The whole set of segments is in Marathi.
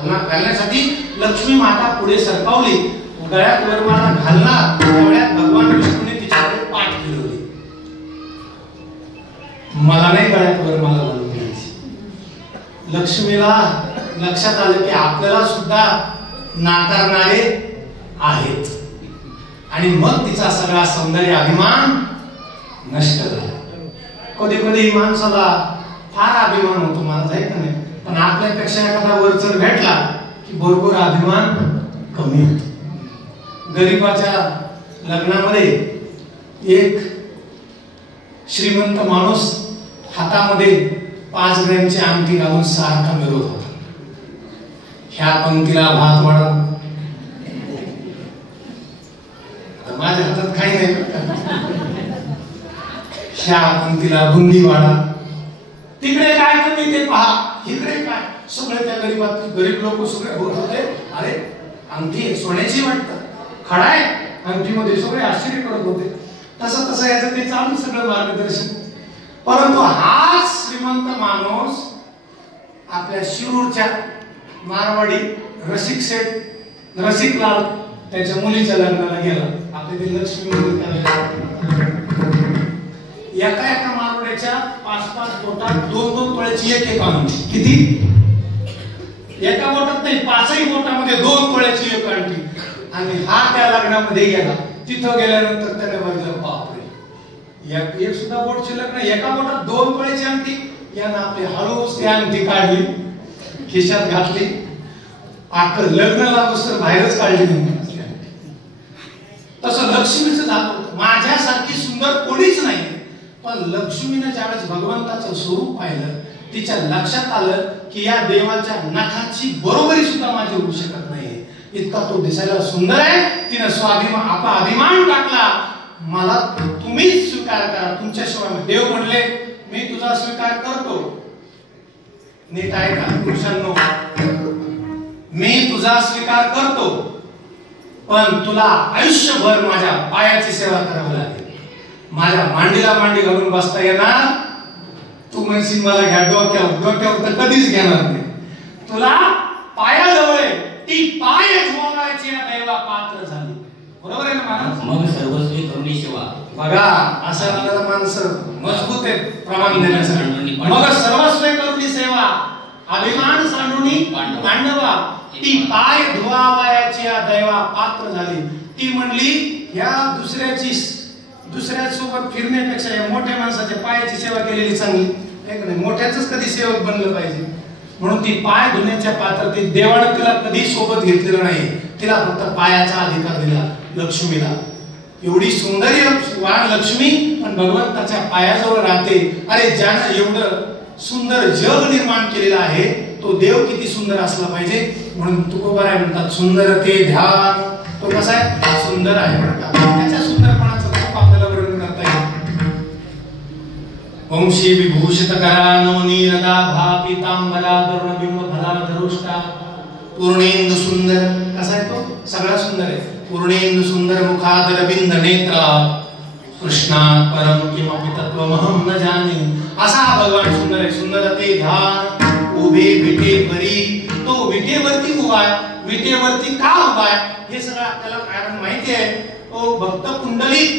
घालण्यासाठी लक्ष्मी माता पुढे सरकावली. गळ्यात वरमाला घालणार तेवढ्यात भगवान विष्णूने तिच्याकडे पाठ फिरवली. मला नाही गळ्यात वरमाला घालून घ्यायची. लक्ष्मीला लक्षात आलं की आपल्याला सुद्धा नाकारणारे आहेत आणि मग तिचा सगळा सौंदर्य अभिमान नष्ट झाला. कधी कधी माणसाला फार अभिमान होतो, मला आहे का नाही, पण आपल्यापेक्षा एखादा वरचढ भेटला की भरपूर अभिमान कमी होतो. गरीबाच्या लग्नामध्ये एक श्रीमंत माणूस हातामध्ये 5 ग्रॅमची अंगठी घालून सारखा मिरवत होता. ह्या पंक्तीला भात वाढा, माझ्या हातात काही नाही, ह्या पंक्तीला बुंदी वाढा, तिकडे काय कमी ते पहा, इकडे काय. सगळे त्या गरीब लोक सगळे होत होते, अरे अंगठी सोन्याची वाटतं, खडा आहे अंगठीमध्ये, सगळे आश्चर्य करत होते. तसं तसं याचं ते चालू सगळं मार्गदर्शन. परंतु हा श्रीमंत माणूस आपल्या शिरूरच्या मारवाडी रसिक शेठ रसिकलाल त्याच्या मुलीच्या लग्नाला गेला. आपल्या ते लक्ष्मी मंदिर एका एका मारवाड्याच्या 5-5 बोटात 2-2 तोळ्याची एक अंगठी. किती? एका बोटात नाही, 5ही बोटामध्ये 2 तोळ्याची एक अंगठी. आणि हा त्या लग्नामध्ये गेला. तिथं गेल्यानंतर त्याने बघितलं, बापरे, एक सुद्धा बोट शिल्लक नाही, एका बोटात 2 तोळ्याची अंगठी. यानं आपली हळूच ती अंगठी काढली, खिशात घातली, आता लग्न लागोस्तर बाहेरच काढली नाही. तसं लक्ष्मीचं दाखवत माझ्यासारखी सुंदर कोणीच नाही. पण लक्ष्मीने ज्यावेळेस भगवंताचं स्वरूप पाहिलं, तिच्या लक्षात आलं की या देवाच्या नखाची बरोबरी सुद्धा माझी होऊ शकत नाही, इतका तो दिसायला सुंदर आहे. तिने स्वाभिमान आपला अभिमान टाकला, मला तुम्हीच स्वीकार करा, तुमच्याशिवाय. देव म्हणले, मी तुझा स्वीकार करतो. नीट आहे का पुरुषांनो? मी तुझा स्वीकार करतो, पण तुला आयुष्यभर माझ्या पायाची सेवा करावी लागेल. माझ्या मांडीला मांडी घालून बसता येणार? तू म्हणशील मला घ्या डोक्यावर तर कधीच घेणार नाही. तुला पायाजवळ ती पाय धुवायची दैवा पात्र झाली. बरोबर आहे ना महाराज? मग सर्वस्वी करुणी सेवा. बघा, असं आपल्याला माणसं मजबूत आहे प्रमाण देण्यासाठी. मग सर्वस्वी करुणी सेवा, अभिमान सांडूनी मांडवा, ती पाय धुवावयाची दैवा पात्र झाली. ती म्हणली, ह्या दुसऱ्यासोबत फिरण्यापेक्षा या मोठ्या माणसाच्या पायाची सेवा केलेली चांगली आहे का नाही? मोठ्याच कधी सेवक बनलं पाहिजे. म्हणून ती पाय धुण्याच्या पात्रतेत देवाने तिला कधी सोबत घेतलेलं नाही. तिला फक्त पायाचा अधिकार दिला लक्ष्मीला. एवढी सुंदर वाण लक्ष्मी पण भगवंताच्या पायाजवळ राहते. अरे, ज्यानं एवढं सुंदर जग निर्माण केलेलं आहे, तो देव किती सुंदर असला पाहिजे. म्हणून तुकोबाराय म्हणतात, सुंदर ते ध्यान. तो कसा आहे? सुंदर आहे म्हणतात. त्याच्या सुंदरपणाचं खूप आपल्याला वर्णन करता येईल. वंशी विभूषित करानो नीरदा भापी तांबला दरुणबिंब फलाधरुष्टा पूर्णेंदु सुंदर. कसा आहे तो? सगळा सुंदर आहे. पूर्णेंदु सुंदर मुखादरविंद नेत्रा कृष्णात् परम किमपि तत्त्वमहं न जाने. असा हा भगवान सुंदर आहे. सुंदर ते ध्यान. उभे विटेवरी, तो विटेवरती उभा आहे. विटेवरती का उभा आहे हे सगळं आपल्याला कारण माहिती आहे. तो भक्त पुंडलिक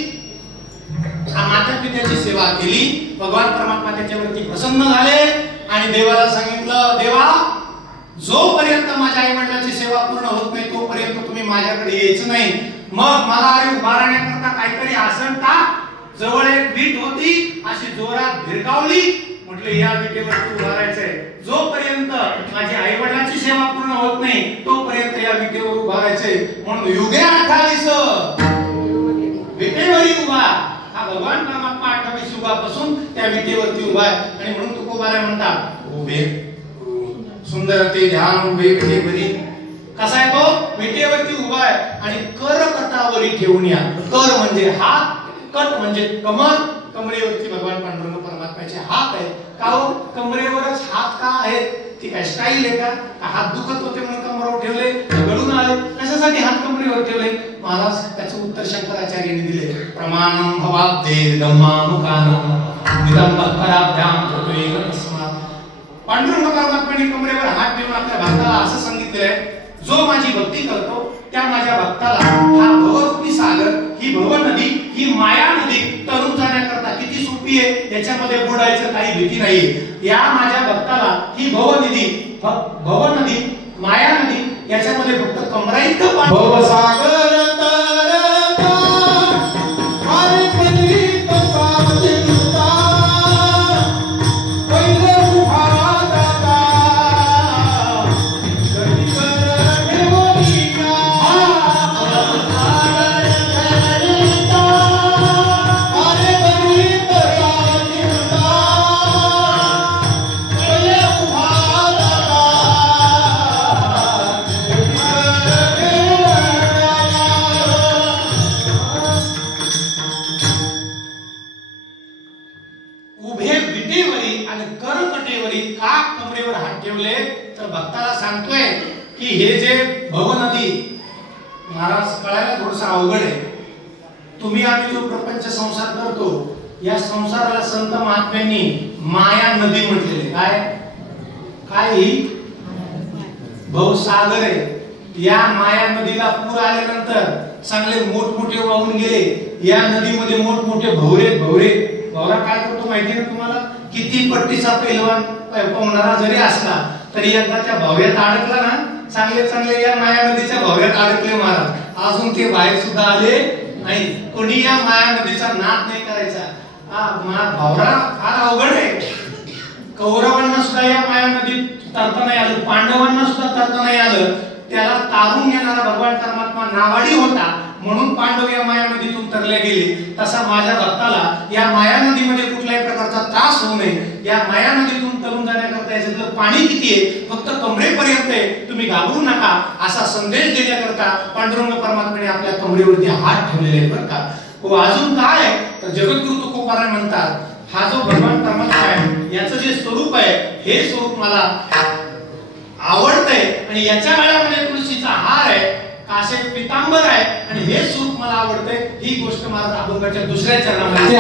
हा माता पित्याची सेवा केली. भगवान परमात्मा त्याच्यावरती प्रसन्न झाले आणि देवाला सांगितलं, देवा, जोपर्यंत माझ्या आई वडिलांची सेवा पूर्ण होत नाही तोपर्यंत तुम्ही माझ्याकडे यायचं नाही. मग मला अरे उभा राहण्याकरता काहीतरी आसन टाक. जवळ एक वीट होती, अशी जोरात भिरकावली. म्हटले, या विटेवरती उभा राहायचंय. जोपर्यंत माझी आई वडिलांची सेवा पूर्ण होत नाही तोपर्यंत या विटेवर उभा राहायचंय. म्हणून युगे 28 विटेवरी उभा. हा भगवान परमात्मा 28 युगापासून त्या विटेवरती उभा आहे. आणि म्हणून तुकोबाराय म्हणतात, उभे सुंदर ते ध्यान उभे विटेवरी. कसा आहे तो? विटेवरती उभा आहे आणि कर कटावरी ठेवून या. कर म्हणजे हात, कट म्हणजे कमर. कमरेवरती भगवान पांडुरंग परमात्म्याचे हात आहे. का हो? कमरेवरच हात का आहे? ती काय स्टाईल आहे का? हात दुखत होते म्हणून कमरेवर ठेवले, गळून आले, कशासाठी हात कमरेवर ठेवले? महाराज त्याचं उत्तर शंकराचार्यांनी दिले. प्रमाणम भवाब्धे धम्मामुखानं निदंबकराभ्याम तत्वेन तस्मात्. पांडुरंग परमात्म्याने कमरेवर हात ठेवून आपल्या भक्ताला असं सांगितले, माझी भक्ती करतो त्या माझ्या भक्ताला हा भवरूपी सागर, ही भव नदी, ही माया नदी तरुण जाण्याकरता किती सोपी आहे, याच्यामध्ये बुडायचं काही भीती नाहीये. या माझ्या भक्ताला ही भव नदी, माया नदी याच्यामध्ये फक्त कमराइतकं पाणी, भव सागर भक्ताला सांगतोय की हे जे भव नदी, महाराज कळायला थोडस अवघड आहे. तुम्ही आम्ही जो प्रपंच संसार करतो या संसाराला संत महात्म्यांनी माया नदी म्हटलेले. काय ही भवसागर आहे. या माया नदीला पूर आल्यानंतर चांगले मोठमोठे वाहून गेले. या नदीमध्ये मोठमोठे भवरा काय करतो माहिती आहे तुम्हाला? किती पट्टीचा पैलवान पोहणारा जरी असला तरी एकदा त्या भव्यात अडकला ना, चांगले या माया नदीच्या भव्यात अडकले महाराज, अजून ते बाहेर सुद्धा आले नाही. कोणी या माया नदीचा नाद नाही करायचा. भवरा फार अवघड आहे. कौरवांना सुद्धा या माया नदीत तरता नाही आलं, पांडवांना सुद्धा तरता नाही आलं. त्याला तारून येणारा भगवान परमात्मा नावाडी होता म्हणून पांडव या माया नदीतून तरले गेले. तसा माझ्या भक्ताला या माया नदीमध्ये कुठल्याही प्रकारचा त्रास होऊ नये, या माया नदीतून तरुण जाण्याकरता याच्यातलं पाणी किती आहे, फक्त कमरेपर्यंत आहे, तुम्ही घाबरू नका असा संदेश देण्याकरता पांडुरंग परमात्म्याने आपल्या कमरेवरती हात ठेवलेले आहेत बरं का. अजून काय तर जगद्गुरु तुकोबाराय म्हणतात, हा जो भगवान परमात्मा आहे याचं जे स्वरूप आहे हे स्वरूप मला आवडतंय आणि याच्या गळ्यामध्ये तुळशीचा हार आहे, काशेत पितांबर आहे आणि हे स्वरूप मला आवडतंय. ही गोष्ट महाराज अभंगाच्या दुसऱ्या चरणामध्ये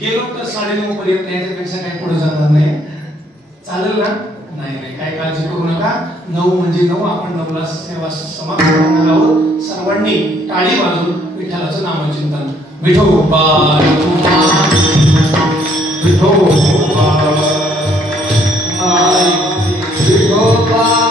गेलो तर 9:30 पर्यंत, याच्यापेक्षा काही पुढे जाणार नाही. चालेल ना? नाही काय काळजी करू नका. 9 म्हणजे 9. आपण 9ला सेवा समाप्त करणार आहोत. सर्वांनी टाळी वाजवून विठ्ठलाचं नामचिंतन. विठोबा विठोबा विठोबा